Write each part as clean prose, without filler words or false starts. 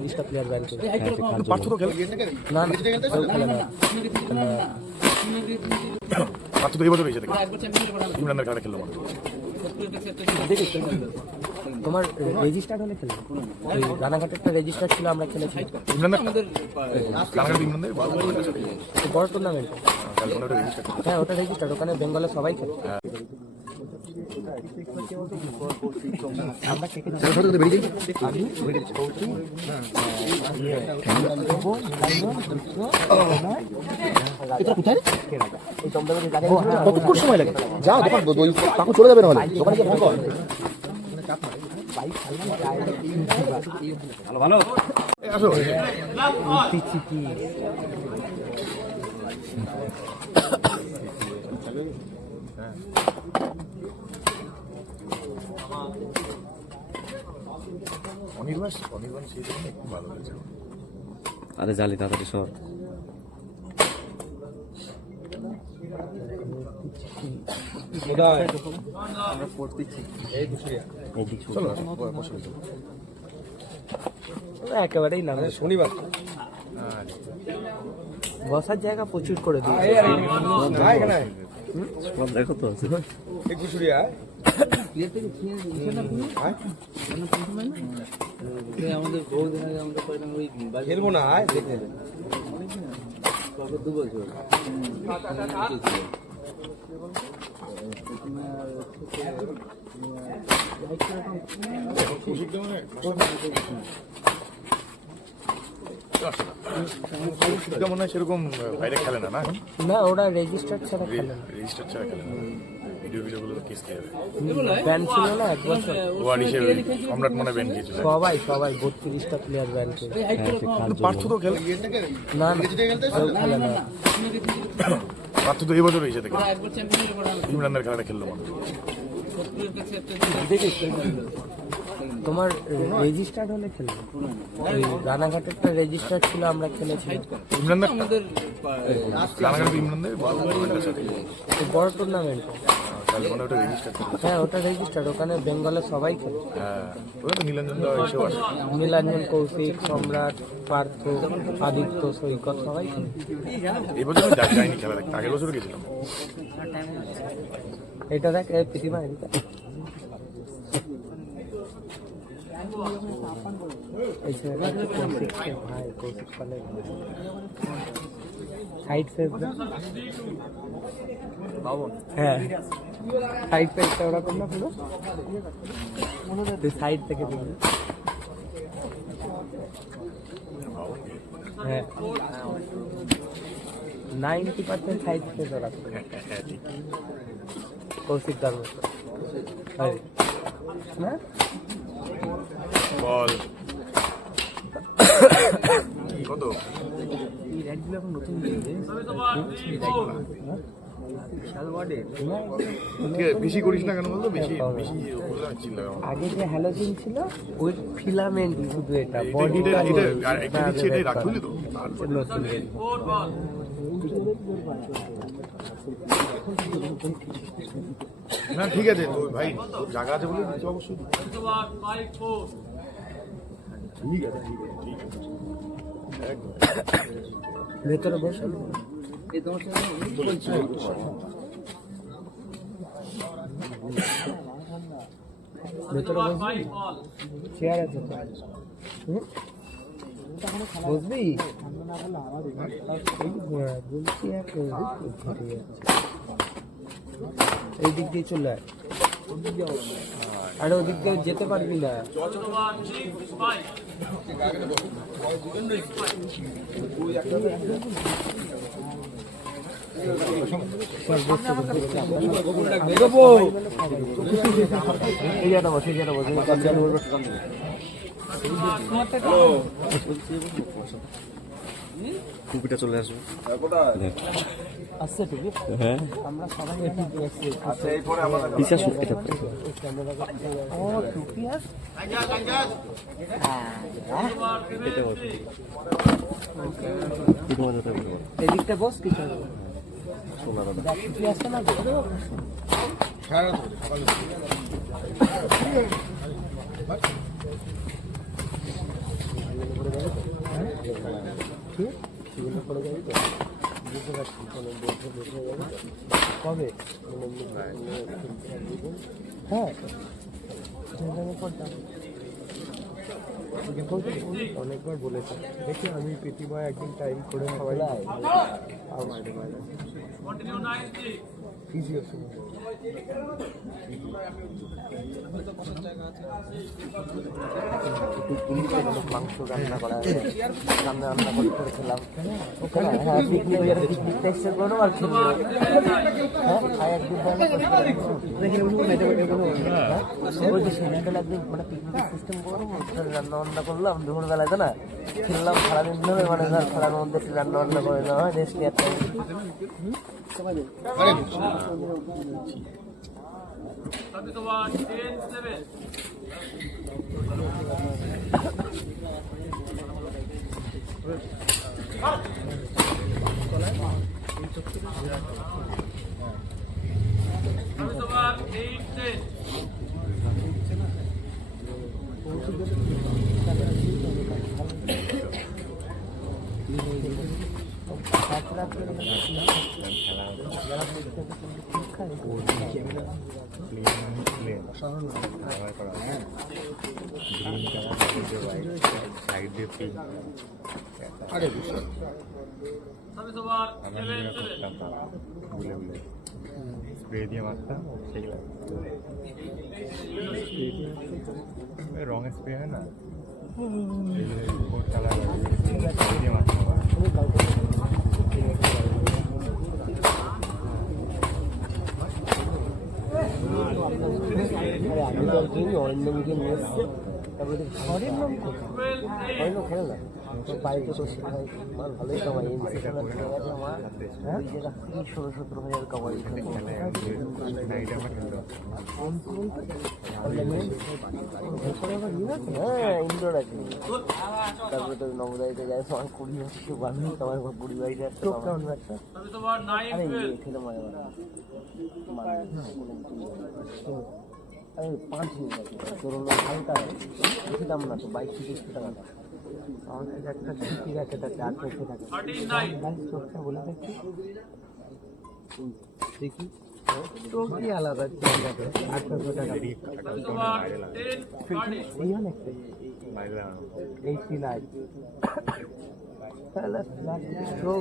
32টা player ban করে। পার্থ তো খেলে না না খেলে না। পার্থ তো এই বছর এসে দেখি ইমরানের খেলাটা খেললো তোমার রেজিস্টার্ড হলে খেলে ওই রানাঘাটেরটা রেজিস্টার্ড ছিল, আমরা খেলেছি বড় টুর্নামেন্ট। হ্যাঁ ওটা রেজিস্টার্ড, ওখানে বেঙ্গলের সবাই খেলে। আমরা কতক্ষণ সময় লাগে? যা দোকান কাকু চলে যাবে নাহলে দোকানে গিয়ে ফোন কর। ভালো আসো অনির্বাণ সেই জন্য খুব ভালো হয়েছে। আরে জালি তাড়াতাড়ি সর। একেবারেই না, শনিবার বসার জায়গা প্রচুর করে দিয়েছে। দেখো তো আমাদের খেলবো না দেখে 2 বছর মনে হয় সেরকম বাইরে খেলে না। না না ওরা রেজিস্টার্ড ছাড়া খেলে না, রেজিস্টার ছাড়া খেলে না। ভিডিওগুলো তো কেস খেয়ে ব্যান ছিল না 1 বছর। ওয়ার্ড হিসেবে সম্রাট মনে ব্যান খেয়েছিল সবাই 32টা প্লেয়ার ব্যান করে। পার্থ তো খেলে না না খেলে না। পার্থ তো এই বছর এসে দেখি ইমরানের খেলাটা খেললো তোমার রেজিস্টার্ড হলে খেলে ওই রানাঘাটেরটা রেজিস্টার্ড ছিল, আমরা খেলেছি। বড় টুর্নামেন্ট। হ্যাঁ ওটা রেজিস্টার্ড, ওখানে বেঙ্গলের সবাই খেলে। নীলাঞ্জন, কৌশিক, সম্রাট, পার্থ, আদিত্য, সৈকত সবাই খেলে। এই বছর যাইনি খেলা দেখতে, আগের বছর গেছিলাম। এটা দেখ প্রতিমা সাইড ফেস, হ্যাঁ সাইড ফেসটা ওরকম না পুরো, সাইড থেকে দেখবি। হ্যাঁ 90% সাইড ফেস ওরকম কৌশিক দার মতো না। বল কত এখন নতুন বেশি করিস না কেন বলতো? বেশি বেশি আগে যে হ্যালোজিন ছিল ওই ফিলামেন্ট শুধু, এটা বডি রাখবি তো না। ঠিক আছে তো ভাই, জায়গা আছে বলে দিচ্ছি অবশ্যই। ঠিক আছে ঠিক আছে ভেতরে বসে ভেতরে চেয়ার আছে বুঝবি বলছি। এই দিক দিয়ে চলে আয়, আর ওদিক দিয়ে যেতে পারবি না। টুপিটা চলে আসবে। আসছে টুপি? হ্যাঁ আমরা সবাই পিছাস এটা ও টুপি আস এদিকটা বস কিছু টুপি আসছে না কবে হ্যাঁ অনেকবার বলেছে দেখি আমি প্রতিমা একদিন টাইম করে সবাই মাংস রান্না করা রান্না করে খেলাম হ্যাঁ পিকনিক টেস্টের করো আর খেলবো হ্যাঁ একদিন মানে পিকনিক সিস্টেম করবো রান্না বান্না করলাম দুপুরবেলায় তো না খেললাম সারাদিন ধরে মানে খেলার মধ্যে রান্না বান্না করে নেওয়া হয় রেস্ট একটা স্প্রে দিয়ে মারতাম সেগুলো রঙের স্প্রে হয় না কালার দিয়ে মারতাম অরিন্দমকে নিয়ে এসছে তারপরে খেলে না তো বাড়িতে তো শেখায় মাল ভালোই কামাই আমার 16-17 হাজার কামাই হ্যাঁ ইনডোর আছে তারপরে তো নবদাইতে যায় আমার 20 বছর বান্ধব তোমার 20-22 হাজার কেমন একটা আরে খেলে মজা अरे 5 मिनट তোর হলো হালকা বেশি দাম না তো 22-23 টাকা দাম আমার কাছে একটা ঠিক আছে এটা 400 টাকা 39 চোখটা বলে দেখি দেখি তো কি আলাদা 800 টাকা এই অনেক এই সিলাই তাহলে তো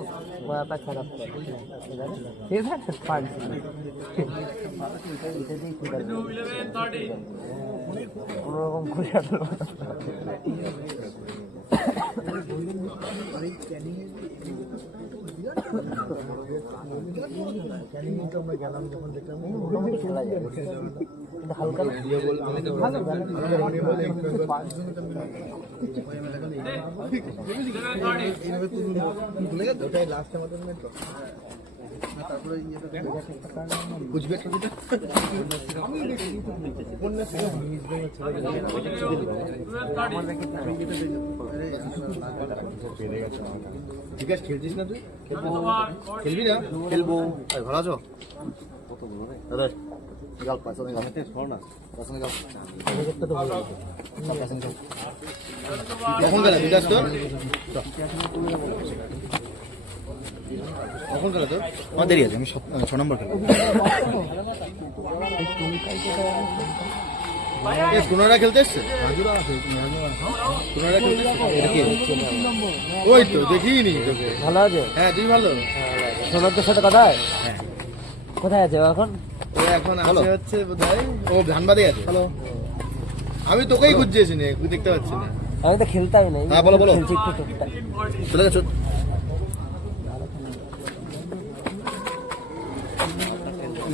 মাথা খারাপ করে ঠিক আছে পাঁচ কোনোরকম খুশি গেলাম যখন দেখলাম মোটামুটি খেলা যায় হালকা ভুলে গেছে ওটাই লাস্ট আমাদের তারপরে বুঝবে ঠিক আছে খেলছিস না তুই খেলবি না খেলবো ভালো আছো দাদা গল্প আছে না কখন গেলে বিকাশ তোর কখন গেলে তোর আমার দেরি আছে আমি 6 নম্বর খেলা সোনারা খেলতে এসছে সোনারা খেলতে ওই তো দেখিনি ভালো আছে হ্যাঁ তুই ভালো সোনারদের সাথে কথা হয় কোথায় আছে এখন এখন আসে হচ্ছে বোধহয় ও ধানবাদে আছে হ্যালো আমি তোকেই খুঁজছি না দেখতে পাচ্ছি না আমি তো খেলতাম না হ্যাঁ বলো বলো চলে গেছো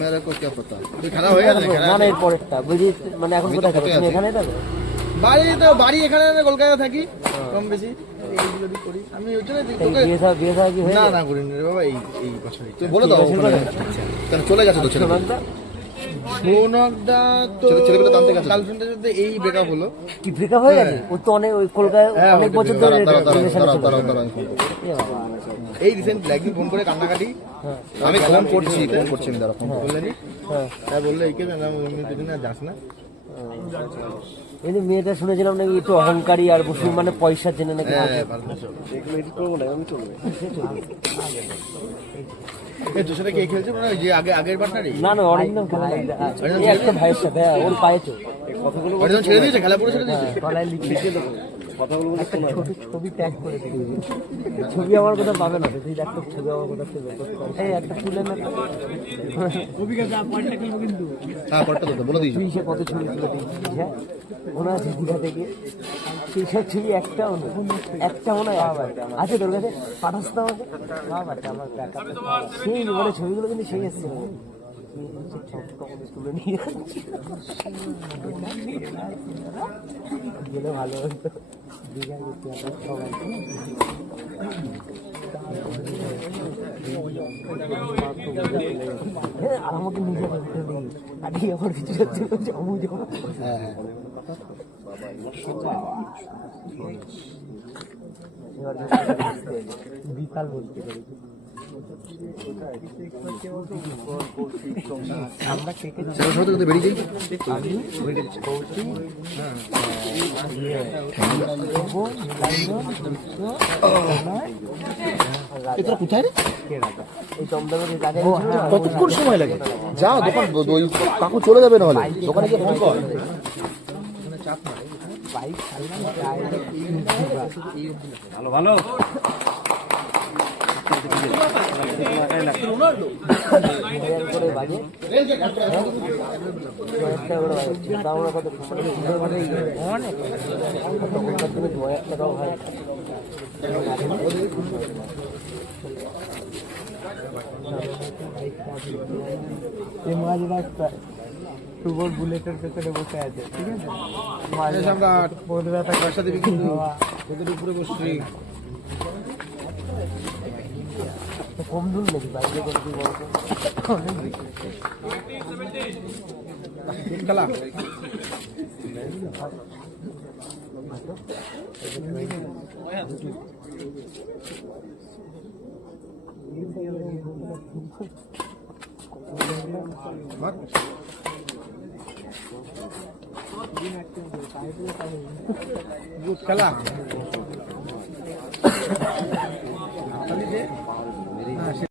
मेरे को क्या पता তুই খেলা হয়ে গেছে না না এর পরেরটা বুঝি মানে এখন কোথায় থাকো তুমি এখানে থাকো বাড়ি এখানে না কলকাতায় থাকি কম বেশি এইগুলো দি করি আমি ওই জন্য তোকে বিয়ে কি হয় না করিনি রে বাবা এই বছরই তুই বলে দাও কেন চলে গেছে তো ছেলে সোনকদা তো ছেলেগুলো দাম থেকে গার্লফ্রেন্ডের সাথে এই ব্রেকআপ হলো কি ব্রেকআপ হয়ে গেছে ও তো অনেক কলকাতায় অনেক বছর ধরে এই রিসেন্ট একদিন ফোন করে কান্নাকাটি আমি ফোন করছি আমি দাঁড়া ফোন বললেনি হ্যাঁ বললে এই কে না যাস না এই যে মেয়েটা শুনেছিলাম নাকি একটু অহংকারী আর বসে মানে পয়সার জন্য নাকি এগুলো এডিট করবো না, আমি চলবে। তোর সাথে কে খেলছে মানে ওই যে আগের পার্টনারই না না অরিজিনাল খেলা না। এই একটা ভাইয়ের সাথে ওর পায়ে চোখ অরিজিনাল ছেড়ে দিয়েছে খেলা পুরো ছেড়ে দিয়েছে গলায় লিখে দেবো একটা ছোট ছবি ট্যাগ করে দিবি ছবি আমার কথা পাবে না তুই একটা ছবি আমার কথা এই একটা তুলে না হ্যাঁ পড়টা তো বলে দিয়েছি তুই সে কত ছবি তুলে দিয়েছিস হ্যাঁ মনে আছে দীঘা থেকে সেই সব ছবি একটাও না একটা মনে হয় আছে তোর কাছে পাঠাস তো আমাকে আমার সেই বলে ছবিগুলো কিন্তু সেই এসছে তুলে নিয়ে গেলে ভালো হতো দীঘা গেছি আমরা সবাই আর আমাকে নিজে বলতে নেই কাটিয়ে আমার কিছু যাচ্ছে জমু জমা বিশাল বলতে পারি আমরা কেকে বেরিয়ে যাই কোথায় রে এই দমদমের জায়গায় কতক্ষণ সময় লাগে যা দোকান ওই কাকু চলে যাবে না হলে দোকানে গিয়ে ফোন কর বাইক ভালো ভালো। করে বাজে আমরা কত অনেক তখনকার দিনে 2000 টাকাও হয় এই মাঝ রাস্তা সুবল বুলেটের পেছনে বসে আছে ঠিক আছে আমরা বহুত ব্যথা পয়সা দিবি কিন্তু তোদের উপরে বসছি কম দূর নাকি বাইরে করতে বলতো খেলা খেলা